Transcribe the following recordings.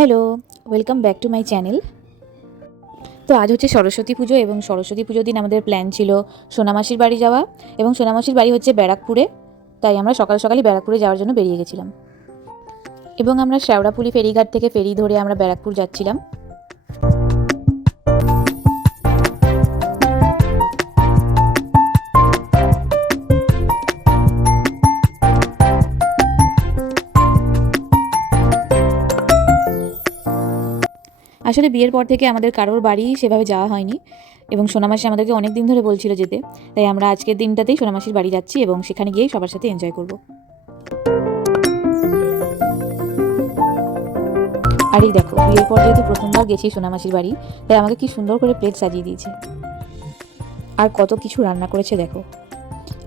Hello, welcome back to my channel. তো আজ হচ্ছে সরস্বতী পুজো এবং সরস্বতী পুজোর দিন আমাদের প্ল্যান ছিল সোনামাসির বাড়ি যাওয়া এবং সোনামাসির বাড়ি হচ্ছে ব্যারাকপুরে। তাই আমরা সকাল সকালই ব্যারাকপুরে যাওয়ার জন্য বেরিয়ে গেছিলাম এবং আমরা শ্যাওড়াফুলি ফেরিঘাট থেকে ফেরি ধরে আমরা ব্যারাকপুর যাচ্ছিলাম। আসলে বিয়ের পর থেকে আমাদের কারোর বাড়ি সেভাবে যাওয়া হয়নি এবং সোনামাসি আমাদেরকে অনেক দিন ধরে বলছিল যেতে, তাই আমরা আজকের দিনটাতেই সোনামাসির বাড়ি যাচ্ছি এবং সেখানে গিয়েই সবার সাথে এনজয় করব। আর এই দেখো, বিয়ের পর যেহেতু প্রথমবার গেছি সোনামাসির বাড়ি, তাই আমাকে কি সুন্দর করে প্লেট সাজিয়ে দিয়েছে আর কত কিছু রান্না করেছে দেখো।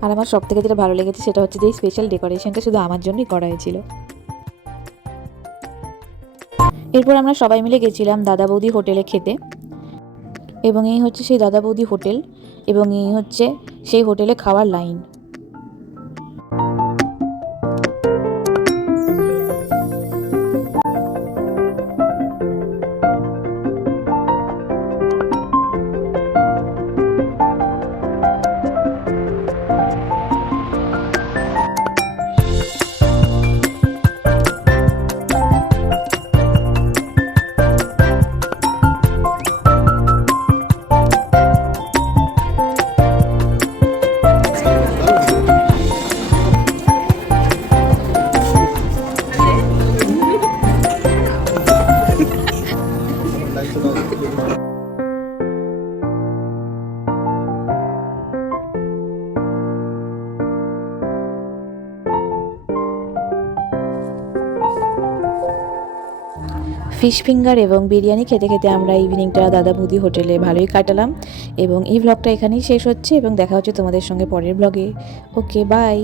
আর আমার সব থেকে যেটা ভালো লেগেছে সেটা হচ্ছে যে এই স্পেশাল ডেকোরেশনটা শুধু আমার জন্যই করা হয়েছিল। এরপর আমরা সবাই মিলে গেছিলাম দাদা বৌদি হোটেলে খেতে এবং এই হচ্ছে সেই দাদা বৌদি হোটেল এবং এই হচ্ছে সেই হোটেলে খাওয়ার লাইন। ফিশ ফিঙ্গার এবং বিরিয়ানি খেতে খেতে আমরা ইভিনিংটা দাদা বৌদি হোটেলে ভালোই কাটালাম এবং এই ব্লগটা এখানেই শেষ হচ্ছে এবং দেখা হচ্ছে তোমাদের সঙ্গে পরের ব্লগে। ওকে, বাই।